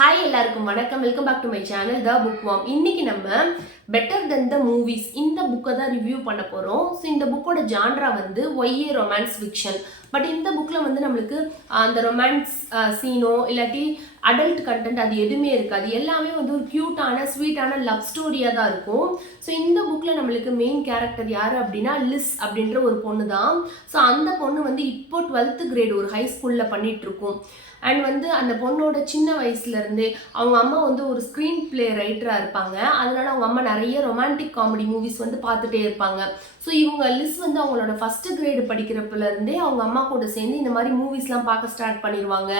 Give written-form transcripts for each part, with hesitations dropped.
Hi எல்லாருக்கும் வணக்கம். Welcome back to my channel the bookworm. இன்னைக்கு நம்ம பெட்டர் தென் த மூவிஸ் இந்த புக்கை தான் ரிவ்யூ பண்ண போகிறோம். ஸோ இந்த புக்கோட ஜான்ரா வந்து ஒய்ஏ ரொமான்ஸ் ஃபிக்ஷன். பட் இந்த புக்கில் வந்து நம்மளுக்கு அந்த ரொமான்ஸ் சீனோ இல்லாட்டி அடல்ட் கண்டென்ட் அது எதுவுமே இருக்காது. எல்லாமே வந்து ஒரு க்யூட்டான ஸ்வீட்டான லவ் ஸ்டோரியாக தான் இருக்கும். ஸோ இந்த புக்கில் நம்மளுக்கு மெயின் கேரக்டர் யார் அப்படின்னா லிஸ் அப்படின்ற ஒரு பொண்ணு தான். ஸோ அந்த பொண்ணு வந்து இப்போ 12th கிரேட் ஒரு ஹை ஸ்கூலில் பண்ணிகிட்ருக்கும். அண்ட் வந்து அந்த பொண்ணோட சின்ன வயசுலேருந்தே அவங்க அம்மா வந்து ஒரு ஸ்க்ரீன் பிளே ரைட்டராக இருப்பாங்க. அதனால அவங்க அம்மா நிறைய ரொமான்டிக் காமெடி மூவிஸ் வந்து பார்த்துட்டே இருப்பாங்க. ஸோ இவங்க லிஸ் வந்து அவங்களோட ஃபஸ்ட்டு கிரேடு படிக்கிறப்பலேருந்தே அவங்க அம்மா கூட சேர்ந்து இந்த மாதிரி மூவிஸ்லாம் பார்க்க ஸ்டார்ட் பண்ணிடுவாங்க.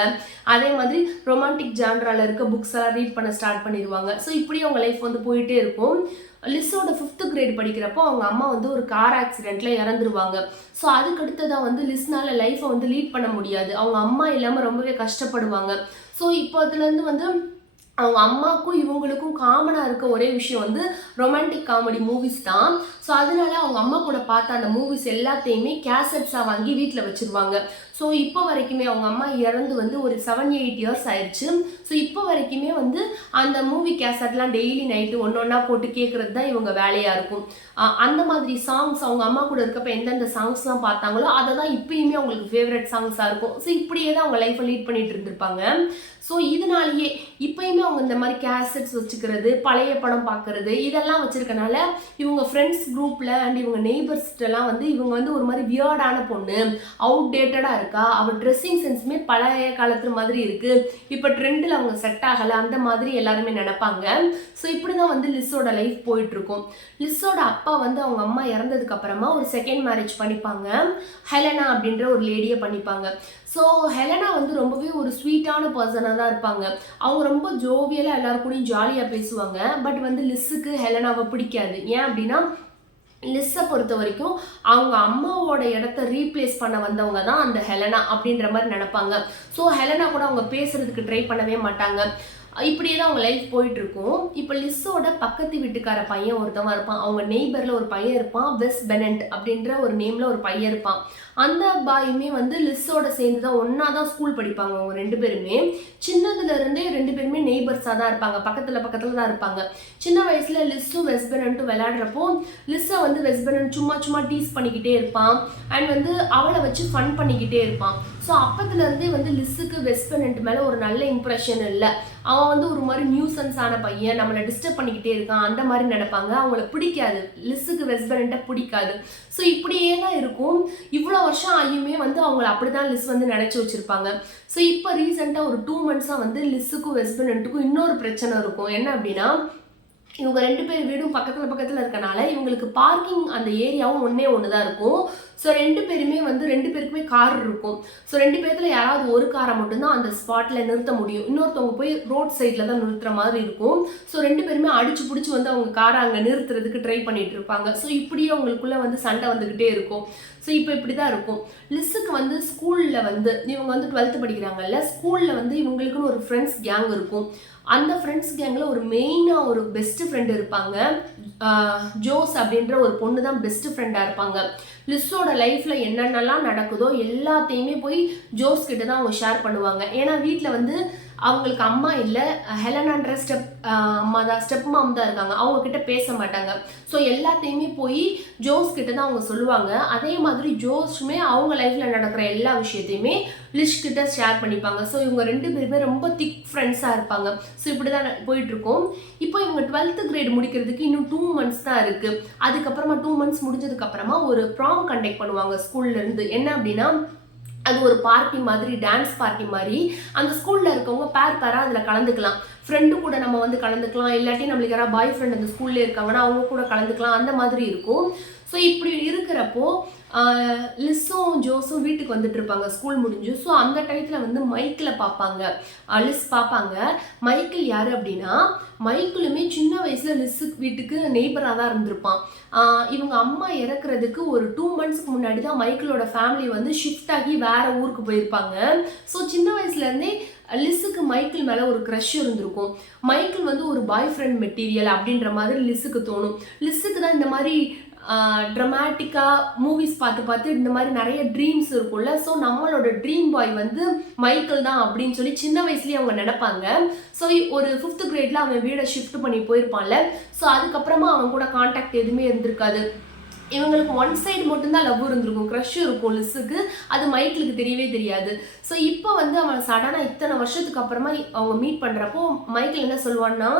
அதே மாதிரி ரொமான்டிக் ஜான்ரால இருக்க புக்ஸ் எல்லாம் ரீட் பண்ண ஸ்டார்ட் பண்ணிடுவாங்க. ஸோ இப்படி அவங்க லைஃப் வந்து போயிட்டே இருக்கும். லிஸ்ஸோட 5th கிரேட் படிக்கிறப்போ அவங்க அம்மா வந்து ஒரு கார் ஆக்சிடென்ட்ல இறந்துருவாங்க. ஸோ அதுக்கடுத்ததான் வந்து லிஸ்னால லைஃப்பை வந்து லீட் பண்ண முடியாது. அவங்க அம்மா இல்லாமல் ரொம்பவே கஷ்டப்படுவாங்க. ஸோ இப்போ அதுலேருந்து வந்து அவங்க அம்மாவுக்கும் இவங்களுக்கும் காமனாக இருக்க ஒரே விஷயம் வந்து ரொமான்டிக் காமெடி மூவிஸ் தான். ஸோ அதனால அவங்க அம்மா கூட பார்த்த அந்த மூவிஸ் எல்லாத்தையுமே கேசட்ஸாக வாங்கி வீட்டில் வச்சுருவாங்க. ஸோ இப்போ வரைக்குமே அவங்க அம்மா இறந்து வந்து ஒரு 7-8 இயர்ஸ் ஆயிடுச்சு. ஸோ இப்போ வரைக்குமே வந்து அந்த மூவி கேசட்லாம் டெய்லி நைட்டு ஒன்றா போட்டு கேட்குறது தான் இவங்க வேலையாக இருக்கும். அந்த மாதிரி சாங்ஸ் அவங்க அம்மா கூட இருக்கப்போ எந்தெந்த சாங்ஸ்லாம் பார்த்தாங்களோ அதை தான் இப்பயுமே அவங்களுக்கு ஃபேவரட் சாங்ஸாக இருக்கும். ஸோ இப்படியே தான் அவங்க லைஃப்பை லீட் பண்ணிட்டு இருந்திருப்பாங்க. ஸோ இதனாலேயே இப்பயுமே அவங்க இந்த மாதிரி கேசட்ஸ் வச்சுக்கிறது, பழைய படம் பார்க்கறது இதெல்லாம் வச்சிருக்கனால இவங்க ஃப்ரெண்ட்ஸ் குரூப்பில் அண்ட் இவங்க நெய்பர்ஸ்டெல்லாம் வந்து இவங்க வந்து ஒரு மாதிரி வியர்டான பொண்ணு, அவுடேட்டடாக இருக்கா, அவள் ட்ரெஸ்ஸிங் சென்ஸுமே பழைய காலத்து மாதிரி இருக்குது, இப்போ ட்ரெண்டில் அவங்க செட் ஆகலை, அந்த மாதிரி எல்லாருமே நினைப்பாங்க. ஸோ இப்படி தான் வந்து லிஸ்ஸோட லைஃப் போயிட்டுருக்கும். லிஸ்ஸோட அப்பா வந்து அவங்க அம்மா இறந்ததுக்கு அப்புறமா ஒரு செகண்ட் மேரேஜ் பண்ணிப்பாங்க. ஹெலனா அப்படின்ற ஒரு லேடியை பண்ணிப்பாங்க. ஸோ ஹெலனா வந்து ரொம்பவே ஒரு ஸ்வீட்டான பர்சனாக தான் இருப்பாங்க. அவங்க ரொம்ப ஜோவியலாக எல்லாரும் கூடயும் ஜாலியாக பேசுவாங்க. பட் வந்து லிஸ்ஸுக்கு ஹெலனாவை பிடிக்காது. ஏன் அப்படின்னா லிஸ்ஸை பொறுத்த வரைக்கும் அவங்க அம்மாவோட இடத்த ரீப்ளேஸ் பண்ண வந்தவங்க தான் அந்த ஹெலனா அப்படின்ற மாதிரி நினைப்பாங்க. ஸோ ஹெலனா கூட அவங்க பேசுறதுக்கு ட்ரை பண்ணவே மாட்டாங்க. இப்படியே தான் அவங்க லைஃப் போயிட்டு இருக்கும். இப்போ லிஸ்ஸோட பக்கத்து வீட்டுக்கார பையன் ஒருத்தவன் இருப்பான். அவங்க நெய்பரில் ஒரு பையன் இருப்பான், வெஸ் பெனண்ட் அப்படின்ற ஒரு நேமில் ஒரு பையன் இருப்பான். அந்த பாயுமே வந்து லிஸ்ஸோட சேர்ந்து தான் ஒன்றா தான் ஸ்கூல் படிப்பாங்க. அவங்க 2 பேருமே சின்னதுலேருந்தே 2 பேருமே நெய்பர்ஸாக தான் இருப்பாங்க, பக்கத்தில் தான் இருப்பாங்க. சின்ன வயசில் லிஸ்ஸும் வெஸ் பெனண்ட்டும் விளையாடுறப்போ லிஸ்ஸை வந்து வெஸ் பெனண்ட் சும்மா டீஸ் பண்ணிக்கிட்டே இருப்பான். அண்ட் வந்து அவளை வச்சு ஃபன் பண்ணிக்கிட்டே இருப்பான். ஸோ அப்பத்துலேருந்தே வந்து லிஸ்ஸுக்கு வெஸ் பெனண்ட் மேலே ஒரு நல்ல இம்ப்ரெஷன் இல்லை. அவன் வந்து ஒரு மாதிரி நியூசன்ஸான பையன், நம்மளை டிஸ்டர்ப் பண்ணிக்கிட்டே இருக்கான், அந்த மாதிரி நினைப்பாங்க. அவங்கள பிடிக்காது, லிஸ்ஸுக்கு வெஸ் பெனண்ட்டை பிடிக்காது. ஸோ இப்படியே தான் இருக்கும். இவ்வளோ வருஷம் ஆகியுமே வந்து அவங்கள அப்படி தான் லிஸ் வந்து நினச்சி வச்சுருப்பாங்க. ஸோ இப்போ ரீசெண்டாக ஒரு 2 மந்த்ஸாக வந்து லிஸ்ஸுக்கும் வெஸ் பெனண்ட்டுக்கும் இன்னொரு பிரச்சனை இருக்கும். என்ன அப்படின்னா இவங்க 2 பேர் வீடும் பக்கத்தில் இருக்கனால இவங்களுக்கு பார்க்கிங் அந்த ஏரியாவும் ஒன்று தான் இருக்கும். ஸோ 2 பேருமே வந்து 2 பேருக்குமே கார் இருக்கும். ஸோ 2 பேர்த்தில் யாராவது ஒரு காரை மட்டும்தான் அந்த ஸ்பாட்டில் நிறுத்த முடியும். இன்னொருத்தவங்க போய் ரோட் சைடில் தான் நிறுத்துற மாதிரி இருக்கும். ஸோ 2 பேருமே அடிச்சு பிடிச்சி வந்து அவங்க காரை அங்கே நிறுத்துறதுக்கு ட்ரை பண்ணிட்டு இருப்பாங்க. ஸோ இப்படியே அவங்களுக்குள்ள வந்து சண்டை வந்துக்கிட்டே இருக்கும். ஸோ இப்போ இப்படி தான் இருக்கும். லிஸ்ஸுக்கு வந்து ஸ்கூலில் வந்து இவங்க வந்து 12th படிக்கிறாங்கல்ல, ஸ்கூலில் வந்து இவங்களுக்குன்னு ஒரு ஃப்ரெண்ட்ஸ் கேங் இருக்கும். அந்த ஃப்ரெண்ட்ஸ் கேங்கில் ஒரு மெயினாக ஒரு பெஸ்ட் ஃப்ரெண்டு இருப்பாங்க. ஜோஸ் அப்படின்ற ஒரு பொண்ணு தான் பெஸ்ட் ஃப்ரெண்டாக இருப்பாங்க. லிஸ்ஸோட லைஃப்பில் என்னென்னலாம் நடக்குதோ எல்லாத்தையுமே போய் ஜோஸ் கிட்ட தான் அவங்க ஷேர் பண்ணுவாங்க. ஏன்னா வீட்டில் வந்து அவங்களுக்கு அம்மா இல்லை, ஹெலனான்ற ஸ்டெப் மாம் தான் இருக்காங்க. அவங்க கிட்ட பேச மாட்டாங்க. ஸோ எல்லாத்தையுமே போய் ஜோஸ் கிட்ட தான் அவங்க சொல்லுவாங்க. அதே மாதிரி ஜோஸுமே அவங்க லைஃப்பில் நடக்கிற எல்லா விஷயத்தையுமே லிஸ் கிட்ட ஷேர் பண்ணிப்பாங்க. ஸோ இவங்க 2 பேருமே ரொம்ப திக் ஃப்ரெண்ட்ஸாக இருப்பாங்க. ஸோ இப்படி தான் போயிட்டுருக்கோம். இப்போ இவங்க 12th கிரேட் முடிக்கிறதுக்கு இன்னும் 2 மந்த்ஸ் தான் இருக்குது. அதுக்கப்புறமா 2 மந்த்ஸ் முடிஞ்சதுக்கப்புறமா ஒரு ப்ராம் கண்டக்ட் பண்ணுவாங்க ஸ்கூல்லேருந்து. என்ன அப்படின்னா அது ஒரு பார்ட்டி மாதிரி, டான்ஸ் பார்ட்டி மாதிரி. அந்த ஸ்கூலில் இருக்கவங்க பேராக அதில் கலந்துக்கலாம். ஃப்ரெண்டு கூட நம்ம வந்து கலந்துக்கலாம், இல்லாட்டி நம்மளுக்கு யாராவது பாய் ஃப்ரெண்ட் அந்த ஸ்கூல்லே இருக்காங்கன்னா அவங்க கூட கலந்துக்கலாம், அந்த மாதிரி இருக்கும். ஸோ இப்படி இருக்கிறப்போ லிஸ்ஸும் ஜோஸும் வீட்டுக்கு வந்துட்டு இருப்பாங்க ஸ்கூல் முடிஞ்சு. ஸோ அந்த டயத்தில் வந்து மைக்கில் பார்ப்பாங்க, லிஸ் பார்ப்பாங்க. மைக்கிள் யார் அப்படின்னா மைக்கிளுமே சின்ன வயசில் லிஸ்ஸு வீட்டுக்கு நெய்பராக தான் இருந்திருப்பான். இவங்க அம்மா இறக்குறதுக்கு ஒரு 2 மந்த்ஸ்க்கு முன்னாடி தான் மைக்கிளோட ஃபேமிலி வந்து ஷிஃப்ட் ஆகி வேற ஊருக்கு போயிருப்பாங்க. ஸோ சின்ன வயசுலேருந்தே லிஸ்ஸுக்கு மைக்கிள் மேலே ஒரு க்ரஷ் இருந்திருக்கும். மைக்கிள் வந்து ஒரு பாய் ஃப்ரெண்ட் மெட்டீரியல் அப்படின்ற மாதிரி லிஸ்ஸுக்கு தோணும். லிஸ்ஸுக்கு தான் இந்த மாதிரி ட்ரமாட்டிக்காக மூவிஸ் பார்த்து பார்த்து இந்த மாதிரி நிறைய ட்ரீம்ஸ் இருக்கும்ல. ஸோ நம்மளோட ட்ரீம் பாய் வந்து மைக்கேல் தான் அப்படின்னு சொல்லி சின்ன வயசுலேயே அவங்க நினைப்பாங்க. ஸோ ஒரு 5th கிரேடில் அவன் வீடை ஷிஃப்ட் பண்ணி போயிருப்பான்ல. ஸோ அதுக்கப்புறமா அவன் கூட கான்டாக்ட் எதுவுமே இருந்திருக்காது. இவங்களுக்கு ஒன் சைடு மட்டும்தான் லவ் இருந்திருக்கும், க்ரஷ் இருக்கும் லிஸ்ஸுக்கு. அது மைக்கிளுக்கு தெரியவே தெரியாது. ஸோ இப்போ வந்து அவன் சடனாக இத்தனை வருஷத்துக்கு அப்புறமா அவங்க மீட் பண்ணுறப்போ மைக்கிள் என்ன சொல்லுவான்னா,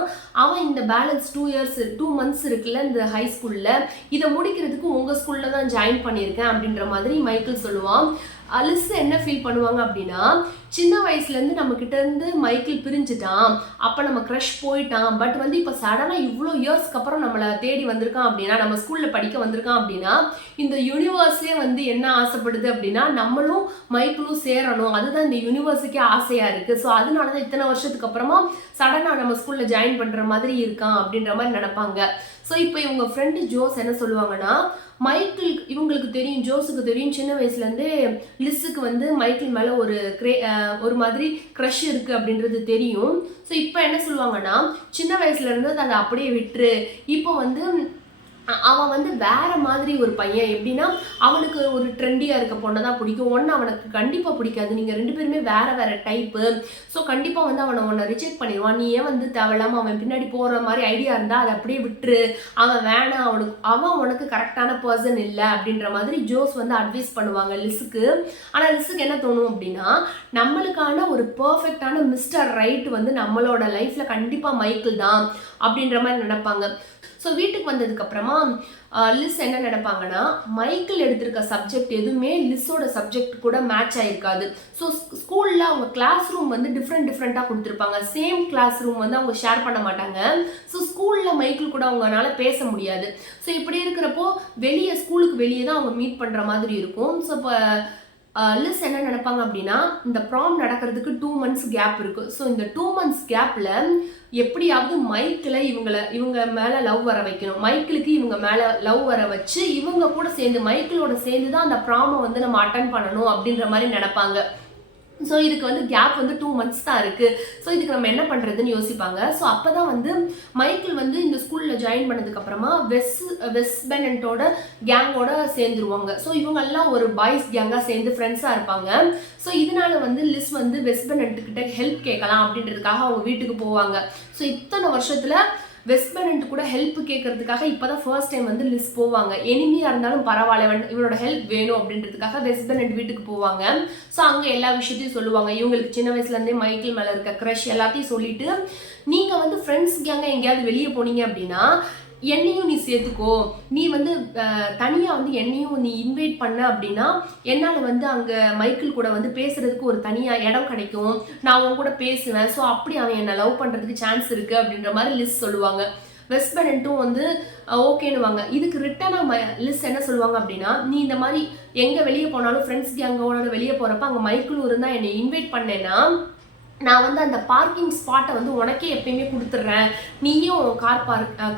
அவன் இந்த பேலன்ஸ் 2 months இருக்குல்ல இந்த ஹை ஸ்கூலில், இதை முடிக்கிறதுக்கு உங்கள் ஸ்கூலில் தான் ஜாயின் பண்ணியிருக்கேன் அப்படின்ற மாதிரி மைக்கிள் சொல்லுவான். லிஸ் என்ன ஃபீல் பண்ணுவாங்க அப்படின்னா, சின்ன வயசுலேருந்து நம்மக்கிட்ட இருந்து மைக்கிள் பிரிஞ்சுட்டான், அப்போ நம்ம க்ரஷ் போயிட்டான். பட் வந்து இப்போ சடனாக இவ்வளோ இயர்ஸ்க்கு அப்புறம் நம்மளை தேடி வந்திருக்கான் அப்படின்னா, நம்ம ஸ்கூலில் படிக்க வந்திருக்கான் அப்படின்னா, இந்த யூனிவர்ஸே வந்து என்ன ஆசைப்படுது அப்படின்னா நம்மளும் மைக்கிளும் சேரணும். அதுதான் இந்த யூனிவர்ஸுக்கே ஆசையாக இருக்குது. ஸோ அதனால தான் இத்தனை வருஷத்துக்கு அப்புறமா சடனாக நம்ம ஸ்கூலில் ஜாயின் பண்ணுற மாதிரி இருக்கான் அப்படின்ற மாதிரி நினைப்பாங்க. ஸோ இப்போ இவங்க ஃப்ரெண்டு ஜோஸ் என்ன சொல்லுவாங்கன்னா, மைக்கிள் இவங்களுக்கு தெரியும், ஜோஸுக்கு தெரியும் சின்ன வயசுலேருந்தே லிஸ்ஸுக்கு வந்து மைக்கிள் மேலே ஒரு மாதிரி க்ரஷ் இருக்குது அப்படின்றது தெரியும். ஸோ இப்போ என்ன சொல்லுவாங்கன்னா, சின்ன வயசுலேருந்து அதை அப்படியே விட்டுரு, இப்போ வந்து அவன் வந்து வேற மாதிரி ஒரு பையன். எப்படின்னா, அவனுக்கு ஒரு ட்ரெண்டியாக இருக்க பொண்ணை தான் பிடிக்கும், ஒன்று அவனுக்கு கண்டிப்பாக பிடிக்காது, நீங்கள் 2 பேருமே வேற டைப்பு. ஸோ கண்டிப்பாக வந்து அவனை ரிஜெக்ட் பண்ணிடுவான். நீ ஏன் வந்து தேவையில்லாமல் அவன் பின்னாடி போகிற மாதிரி ஐடியா இருந்தால் அதை அப்படியே விட்டுரு, அவன் வேணாம், அவன் உனக்கு கரெக்டான பர்சன் இல்லை அப்படின்ற மாதிரி ஜோஸ் வந்து அட்வைஸ் பண்ணுவாங்க லிஸுக்கு. ஆனால் லிஸுக்கு என்ன தோணும் அப்படின்னா, நம்மளுக்கான ஒரு பர்ஃபெக்டான மிஸ்டர் ரைட் வந்து நம்மளோட லைஃப்பில் கண்டிப்பாக மைக்கிள் தான் அப்படின்ற மாதிரி நினைப்பாங்க. ஸோ வீட்டுக்கு வந்ததுக்கப்புறமா லிஸ் என்ன நினைப்பாங்கன்னா, மைக்கிள் எடுத்திருக்க சப்ஜெக்ட் எதுவுமே லிஸ்ஸோட சப்ஜெக்ட் கூட மேட்ச் ஆகிருக்காது. ஸோ ஸ்கூலில் அவங்க கிளாஸ் ரூம் வந்து டிஃப்ரெண்ட்டாக கொடுத்துருப்பாங்க. சேம் கிளாஸ் ரூம் வந்து அவங்க ஷேர் பண்ண மாட்டாங்க. ஸோ ஸ்கூலில் மைக்கிள் கூட அவங்களால பேச முடியாது. ஸோ இப்படி இருக்கிறப்போ ஸ்கூலுக்கு வெளியே தான் அவங்க மீட் பண்ணுற மாதிரி இருக்கும். ஸோ இப்போ லிஸ் என்ன நினைப்பாங்க அப்படின்னா, இந்த ப்ராம் நடக்கிறதுக்கு 2 months கேப் இருக்குது. ஸோ இந்த 2 months கேப்பில் எப்படியாவது இவங்க மேலே லவ் வர வைக்கணும், மைக்கிளுக்கு இவங்க மேலே லவ் வர வச்சு இவங்க கூட சேர்ந்து மைக்கிளோட சேர்ந்து தான் அந்த ப்ராமை வந்து நம்ம அட்டன் பண்ணணும் அப்படின்ற மாதிரி நினைப்பாங்க. ஸோ இதுக்கு வந்து கேப் வந்து 2 months தான் இருக்குது. ஸோ இதுக்கு நம்ம என்ன பண்ணுறதுன்னு யோசிப்பாங்க. ஸோ அப்போ தான் வந்து மைக்கிள் வந்து இந்த ஸ்கூலில் ஜாயின் பண்ணதுக்கப்புறமா வெஸ்ட் பெனன்ட்டோட கேங்கோட சேர்ந்துருவாங்க. ஸோ இவங்கெல்லாம் ஒரு பாய்ஸ் கேங்காக சேர்ந்து ஃப்ரெண்ட்ஸாக இருப்பாங்க. ஸோ இதனால வந்து லிஸ் வந்து வெஸ்ட் பெனன்ட்டுக்கிட்ட ஹெல்ப் கேட்கலாம் அப்படின்றதுக்காக அவங்க வீட்டுக்கு போவாங்க. ஸோ இத்தனை வருஷத்தில் வெஸ்ட் பெனன்ட் கூட ஹெல்ப் கேட்கறதுக்காக இப்போதான் ஃபர்ஸ்ட் டைம் வந்து லிஸ் போவாங்க. எனிமியாக இருந்தாலும் பரவாயில்ல, இவனோட ஹெல்ப் வேணும் அப்படின்றதுக்காக வெஸ்ட் பெனன்ட் வீட்டுக்கு போவாங்க. ஸோ அங்கே எல்லா விஷயத்தையும் சொல்லுவாங்க. இவங்களுக்கு சின்ன வயசுலேருந்தே மைக்கிள் மேலே இருக்க க்ரஷ் எல்லாத்தையும் சொல்லிட்டு, நீங்கள் வந்து ஃப்ரெண்ட்ஸ் கேங்க எங்கேயாவது வெளியே போனீங்க அப்படின்னா என்னையும் நீ சேர்த்துக்கோ, நீ வந்து தனியாக வந்து என்னையும் நீ இன்வைட் பண்ண அப்படின்னா என்னால் வந்து அங்கே மைக்கிள் கூட வந்து பேசுகிறதுக்கு ஒரு தனியாக இடம் கிடைக்கும், நான் அவங்க கூட பேசுவேன். ஸோ அப்படி அவன் என்னை லவ் பண்ணுறதுக்கு சான்ஸ் இருக்குது அப்படின்ற மாதிரி லிஸ் சொல்லுவாங்க. வெஸ்ட் பெனன்ட்டும் வந்து ஓகேனுவாங்க. இதுக்கு ரிட்டனாக லிஸ் என்ன சொல்லுவாங்க அப்படின்னா, நீ இந்த மாதிரி எங்கே வெளியே போனாலும் ஃப்ரெண்ட்ஸ் கேங்கோட வெளியே போகிறப்ப அங்கே மைக்கிளும் இருந்தால் என்னை இன்வைட் பண்ணேன்னா நான் வந்து அந்த பார்க்கிங் ஸ்பாட்டை வந்து உனக்கே எப்பயுமே கொடுத்துட்றேன், நீயும்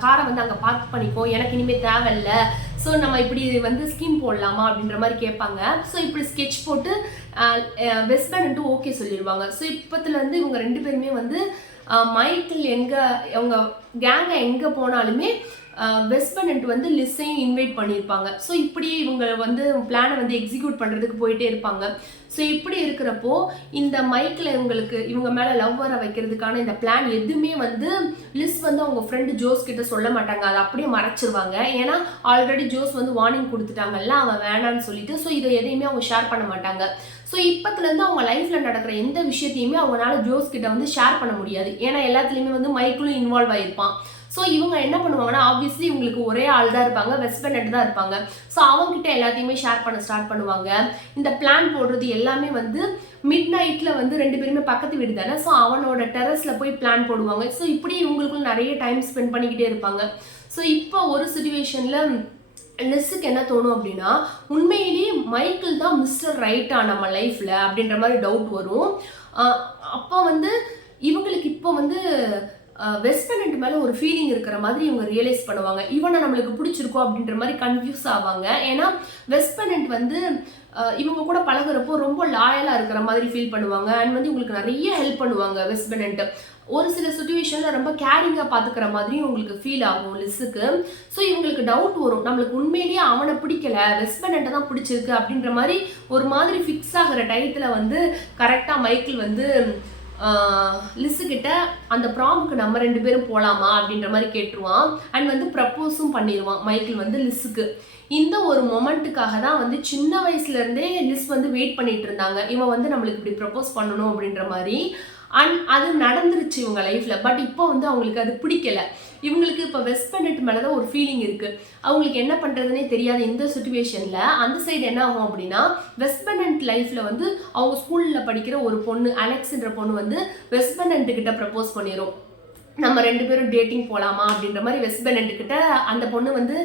காரை வந்து அங்கே பார்க் பண்ணிக்கோ, எனக்கு இனிமேல் தேவையில்லை. ஸோ நம்ம இப்படி வந்து ஸ்கீம் போடலாமா அப்படின்ற மாதிரி கேட்பாங்க. ஸோ இப்படி ஸ்கெட்ச் போட்டு வெஸ்ட் பெனன்ட்டும் ஓகே சொல்லிடுவாங்க. ஸோ இப்போத்துலேருந்து இவங்க 2 பேருமே வந்து மைக்கிள் அவங்க கேங்கை எங்கே போனாலுமே வெஸ்ட் பெனன்ட் வந்து லிஸ்ஸையும் இன்வைட் பண்ணியிருப்பாங்க. ஸோ இப்படி இவங்க வந்து பிளானை வந்து எக்ஸிக்யூட் பண்ணுறதுக்கு போயிட்டே இருப்பாங்க. ஸோ இப்படி இருக்கிறப்போ இந்த மைக்கில் இவங்க மேலே லவ் வர வைக்கிறதுக்கான இந்த பிளான் எதுவுமே வந்து லிஸ் வந்து அவங்க ஃப்ரெண்டு ஜோஸ் கிட்ட சொல்ல மாட்டாங்க, அதை அப்படியே மறைச்சிருவாங்க. ஏன்னா ஆல்ரெடி ஜோஸ் வந்து வார்னிங் கொடுத்துட்டாங்கல்ல அவன் வேணான்னு சொல்லிட்டு. ஸோ இதை எதையுமே அவங்க ஷேர் பண்ண மாட்டாங்க. ஸோ இப்போத்துலேருந்து அவங்க லைஃப்பில் நடக்கிற எந்த விஷயத்தையுமே அவங்களால ஜோஸ் கிட்ட வந்து ஷேர் பண்ண முடியாது. ஏன்னா எல்லாத்துலேயுமே வந்து மைக்கிளும் இன்வால்வ் ஆகிருப்பான். ஸோ இவங்க என்ன பண்ணுவாங்கன்னா, ஆப்வியஸ்லி இவங்களுக்கு ஒரே ஆள் தான் இருப்பாங்க, வெஸ்ட் பெனன்ட் தான் இருப்பாங்க. ஸோ அவங்ககிட்ட எல்லாத்தையுமே ஷேர் பண்ண ஸ்டார்ட் பண்ணுவாங்க. இந்த பிளான் போடுறது எல்லாமே வந்து மிட் நைட்டில் வந்து 2 பேருமே பக்கத்து வீடு தானே. ஸோ அவனோட டெரஸில் போய் பிளான் போடுவாங்க. ஸோ இப்படி இவங்களுக்குள்ள நிறைய டைம் ஸ்பெண்ட் பண்ணிக்கிட்டே இருப்பாங்க. ஸோ இப்போ ஒரு சிச்சுவேஷனில் லிஸ்ஸுக்கு என்ன தோணும் அப்படின்னா, உண்மையிலேயே மைக்கிள் தான் மிஸ்டர் ரைட்டா நம்ம லைஃப்பில் அப்படின்ற மாதிரி டவுட் வரும். அப்போ வந்து இவங்களுக்கு இப்போ வந்து வெஸ்ட் பெனன்ட் மேலே ஒரு ஃபீலிங் இருக்கிற மாதிரி இவங்க ரியலைஸ் பண்ணுவாங்க. இவனை நம்மளுக்கு பிடிச்சிருக்கோம் அப்படின்ற மாதிரி கன்ஃபியூஸ் ஆவாங்க. ஏன்னா வெஸ்ட் பெனன்ட் வந்து இவங்க கூட பழகுறப்போ ரொம்ப லாயலாக இருக்கிற மாதிரி ஃபீல் பண்ணுவாங்க. அண்ட் வந்து இவங்களுக்கு நிறைய ஹெல்ப் பண்ணுவாங்க வெஸ்ட் பெனன்ட். ஒரு சில சுச்சுவேஷனில் ரொம்ப கேரிங்காக பார்த்துக்கிற மாதிரியும் உங்களுக்கு ஃபீல் ஆகும் லிஸ்ஸுக்கு. ஸோ இவங்களுக்கு டவுட் வரும், நம்மளுக்கு உண்மையிலேயே அவனை பிடிக்கல, வெஸ்ட்பெனண்ட்டை தான் பிடிச்சிருக்கு அப்படின்ற மாதிரி ஒரு மாதிரி ஃபிக்ஸ் ஆகிற டயத்தில் வந்து கரெக்டாக மைக்கிள் வந்து லிஸ்ஸு கிட்ட அந்த ப்ராம்க்கு நம்ம 2 பேரும் போகலாமா அப்படின்ற மாதிரி கேட்டுருவான். அண்ட் வந்து ப்ரப்போஸும் பண்ணிடுவான் மைக்கிள் வந்து லிஸ்ஸுக்கு. இந்த ஒரு மொமெண்ட்டுக்காக தான் வந்து சின்ன வயசுலேருந்தே லிஸ் வந்து வெயிட் பண்ணிட்டு இருந்தாங்க, இவன் வந்து நம்மளுக்கு இப்படி ப்ரப்போஸ் பண்ணணும் அப்படின்ற மாதிரி. அண்ட் அது நடந்துருச்சு இவங்க லைஃப்பில். பட் இப்போ வந்து அவங்களுக்கு அது பிடிக்கல. இவங்களுக்கு இப்போ வெஸ்ட்பெனட் மேலே தான் ஒரு ஃபீலிங் இருக்குது. அவங்களுக்கு என்ன பண்ணுறதுனே தெரியாத இந்த சுச்சுவேஷனில் அந்த சைடு என்ன ஆகும் அப்படின்னா, வெஸ்ட்பெனட் லைஃப்பில் வந்து அவங்க ஸ்கூலில் படிக்கிற ஒரு பொண்ணு அலெக்ஸ்ன்ற பொண்ணு வந்து வெஸ்ட்பெனண்ட் கிட்ட ப்ரப்போஸ் பண்ணிடும். நம்ம 2 பேரும் டேட்டிங் போகலாமா அப்படின்ற மாதிரி வெஸ்ட்பெனண்ட் கிட்ட அந்த பொண்ணு வந்து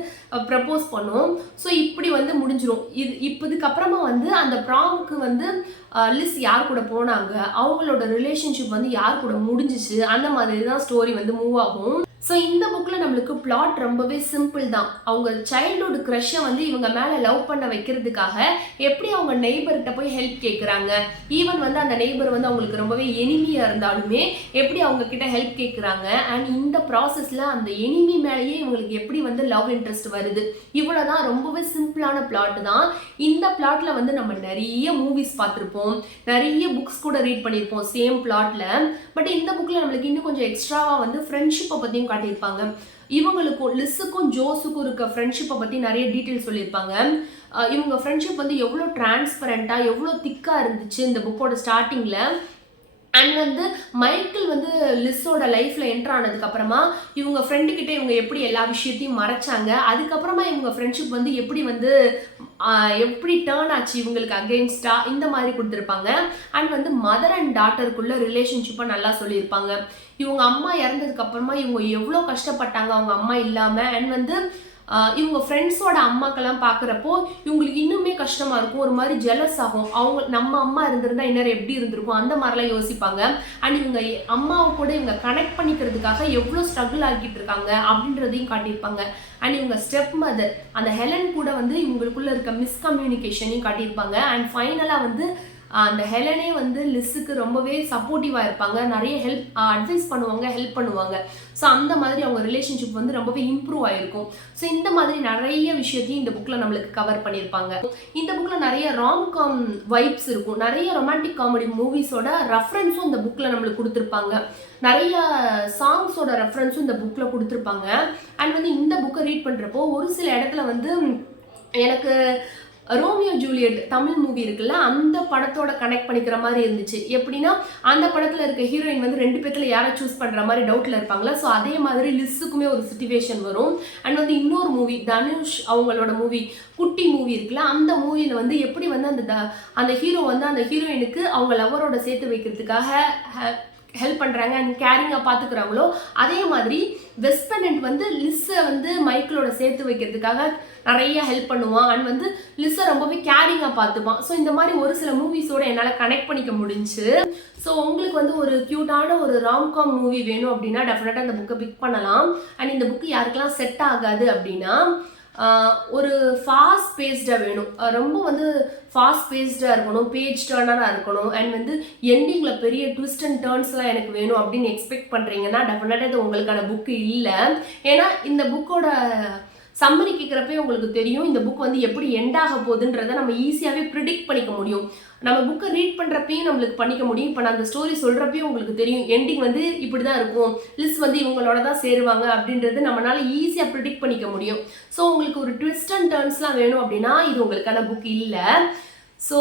ப்ரப்போஸ் பண்ணும். ஸோ இப்படி வந்து முடிஞ்சிடும். இப்போதுக்கு அப்புறமா வந்து அந்த ப்ராம்க்கு வந்து லிஸ் யார் கூட போனாங்க, அவங்களோட ரிலேஷன்ஷிப் வந்து யார் கூட முடிஞ்சிச்சு, அந்த மாதிரி தான் ஸ்டோரி வந்து மூவ் ஆகும். ஸோ இந்த புக்கில் நம்மளுக்கு பிளாட் ரொம்பவே சிம்பிள் தான். அவங்க சைல்டுஹுட் க்ரஷ்ஷை வந்து இவங்க மேலே லவ் பண்ண வைக்கிறதுக்காக எப்படி அவங்க நெய்பர்கிட்ட போய் ஹெல்ப் கேட்குறாங்க, ஈவன் வந்து அந்த நெய்பர் வந்து அவங்களுக்கு ரொம்பவே எனிமியாக இருந்தாலுமே எப்படி அவங்க கிட்ட ஹெல்ப் கேட்குறாங்க, அண்ட் இந்த ப்ராசஸில் அந்த எனிமி மேலேயே இவங்களுக்கு எப்படி வந்து லவ் இன்ட்ரெஸ்ட் வருது, இவ்வளோதான். ரொம்பவே சிம்பிளான பிளாட் தான். இந்த பிளாட்டில் வந்து நம்ம நிறைய மூவிஸ் பார்த்துருப்போம், நிறைய புக்ஸ் கூட ரீட் பண்ணியிருப்போம் சேம் பிளாட்டில். பட் இந்த புக்கில் நம்மளுக்கு இன்னும் கொஞ்சம் எக்ஸ்ட்ராவாக வந்து ஃப்ரெண்ட்ஷிப்பை பற்றியும் காட்டியிருப்பாங்க. இவங்களுக்கும் லிஸ்ஸுக்கும் ஜோஸுக்கும் இருக்க ஃப்ரெண்ட்ஷிப்பை பற்றி நிறைய டீட்டெயில்ஸ் சொல்லியிருப்பாங்க. இவங்க ஃப்ரெண்ட்ஷிப் வந்து எவ்வளோ டிரான்ஸ்பரண்ட்டாக எவ்வளோ திக்காக இருந்துச்சு இந்த புக்கோட ஸ்டார்டிங்கில். அண்ட் வந்து மைக்கிள் வந்து லிஸ்ஸோட லைஃப்பில் என்ட்ரு ஆனதுக்கப்புறமா இவங்க ஃப்ரெண்டுக்கிட்ட இவங்க எப்படி எல்லா விஷயத்தையும் மறைச்சாங்க, அதுக்கப்புறமா இவங்க ஃப்ரெண்ட்ஷிப் வந்து எப்படி டேர்ன் ஆச்சு இவங்களுக்கு அகெயின்ஸ்டாக, இந்த மாதிரி கொடுத்துருப்பாங்க. அண்ட் வந்து மதர் அண்ட் டாட்டருக்குள்ள ரிலேஷன்ஷிப்பை நல்லா சொல்லியிருப்பாங்க. இவங்க அம்மா இறந்ததுக்கப்புறமா இவங்க எவ்வளோ கஷ்டப்பட்டாங்க அவங்க அம்மா இல்லாமல். அண்ட் வந்து இவங்க ஃப்ரெண்ட்ஸோட அம்மாக்கெல்லாம் பார்க்குறப்போ இவங்களுக்கு இன்னுமே கஷ்டமாக இருக்கும், ஒரு மாதிரி ஜெலஸ் ஆகும். அவங்க நம்ம அம்மா இருந்திருந்தா இன்னும் எப்படி இருந்திருக்கும் அந்த மாதிரிலாம் யோசிப்பாங்க. அண்ட் இவங்க அம்மாவை கூட இவங்க கனெக்ட் பண்ணிக்கிறதுக்காக எவ்வளோ ஸ்ட்ரகிள் ஆகிட்டு இருக்காங்க அப்படின்றதையும் காட்டியிருப்பாங்க. அண்ட் இவங்க ஸ்டெப் மதர் அந்த ஹெலன் கூட வந்து இவங்களுக்குள்ள இருக்க மிஸ்கம்யூனிகேஷனையும் காட்டியிருப்பாங்க. அண்ட் ஃபைனலாக வந்து அந்த ஹெலனே வந்து லிஸ்ஸுக்கு ரொம்பவே சப்போர்ட்டிவாக இருப்பாங்க, நிறைய அட்வைஸ் பண்ணுவாங்க, ஹெல்ப் பண்ணுவாங்க. ஸோ அந்த மாதிரி அவங்க ரிலேஷன்ஷிப் வந்து ரொம்பவே இம்ப்ரூவ் ஆகிருக்கும். ஸோ இந்த மாதிரி நிறைய விஷயத்தையும் இந்த புக்கில் நம்மளுக்கு கவர் பண்ணியிருப்பாங்க. இந்த புக்கில் நிறைய ராம்காம் வைப்ஸ் இருக்கும், நிறைய ரொமான்டிக் காமெடி மூவிஸோட ரெஃபரன்ஸும் இந்த புக்கில் நம்மளுக்கு கொடுத்துருப்பாங்க, நிறைய சாங்ஸோட ரெஃபரன்ஸும் இந்த புக்கில் கொடுத்துருப்பாங்க. அண்ட் வந்து இந்த புக்கை ரீட் பண்ணுறப்போ ஒரு சில இடத்துல வந்து எனக்கு ரோமியோ ஜூலியட் தமிழ் மூவி இருக்குல்ல, அந்த படத்தோட கனெக்ட் பண்ணிக்கிற மாதிரி இருந்துச்சு. எப்படின்னா அந்த படத்தில் இருக்க ஹீரோயின் வந்து 2 பேத்துல யாரை சூஸ் பண்ணுற மாதிரி டவுட்டில் இருப்பாங்களா, ஸோ அதே மாதிரி லிஸ்ஸுக்குமே ஒரு சிச்சுவேஷன் வரும். அண்ட் வந்து இன்னொரு மூவி தனுஷ் அவங்களோட மூவி குட்டி மூவி இருக்குல்ல, அந்த மூவியில் வந்து எப்படி வந்து அந்த ஹீரோ வந்து அந்த ஹீரோயினுக்கு அவங்க லவரோட சேர்த்து வைக்கிறதுக்காக ஹெல்ப் பண்ணுறாங்க அண்ட் கேரிங்காக பார்த்துக்கிறாங்களோ, அதே மாதிரி வெஸ்ட்பெனண்ட் வந்து லிஸ்ஸை வந்து மைக்கிளோட சேர்த்து வைக்கிறதுக்காக நிறைய ஹெல்ப் பண்ணுவான். அண்ட் வந்து லிஸ்ஸை ரொம்பவே கேரிங்காக பார்த்துப்பான். ஸோ இந்த மாதிரி ஒரு சில மூவிஸோட என்னால் கனெக்ட் பண்ணிக்க முடிஞ்சு. ஸோ உங்களுக்கு வந்து ஒரு க்யூட்டான ஒரு ராம்காம் மூவி வேணும் அப்படின்னா டெஃபினட்டாக இந்த புக்கை பிக் பண்ணலாம். அண்ட் இந்த புக்கு யாருக்கெல்லாம் செட் ஆகாது அப்படின்னா, ஒரு ஃபாஸ்ட் பேஸ்டாக வேணும், ரொம்ப வந்து ஃபாஸ்ட் பேஸ்டாக இருக்கணும், பேஜ் டர்னராக இருக்கணும், அண்ட் வந்து எண்டிங்கில் பெரிய ட்விஸ்ட் அண்ட் டேர்ன்ஸ்லாம் எனக்கு வேணும் அப்படின்னு எக்ஸ்பெக்ட் பண்ணுறீங்கன்னா டெஃபினட்டாக இது உங்களுக்கான புக்கு இல்லை. ஏன்னா இந்த புக்கோட சம்மரி கேட்குறப்பே உங்களுக்கு தெரியும் இந்த புக் வந்து எப்படி எண்ட் ஆக போகுதுன்றதை நம்ம ஈஸியாகவே ப்ரிடிக்ட் பண்ணிக்க முடியும். நம்ம புக்கை ரீட் பண்ணுறப்பையும் நம்மளுக்கு பண்ணிக்க முடியும். இப்போ நான் அந்த ஸ்டோரி சொல்கிறப்பையும் உங்களுக்கு தெரியும் எண்டிங் வந்து இப்படி தான் இருக்கும், லிஸ் வந்து இவங்களோட தான் சேருவாங்க அப்படின்றது நம்மளால ஈஸியாக ப்ரிடிக்ட் பண்ணிக்க முடியும். ஸோ உங்களுக்கு ஒரு ட்விஸ்ட் அண்ட் டர்ன்ஸ்லாம் வேணும் அப்படின்னா இது உங்களுக்கான புக் இல்லை. ஸோ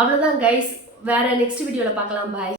அவ்வளோதான் கைஸ், வேறு நெக்ஸ்ட் வீடியோவில் பார்க்கலாம். பாய்.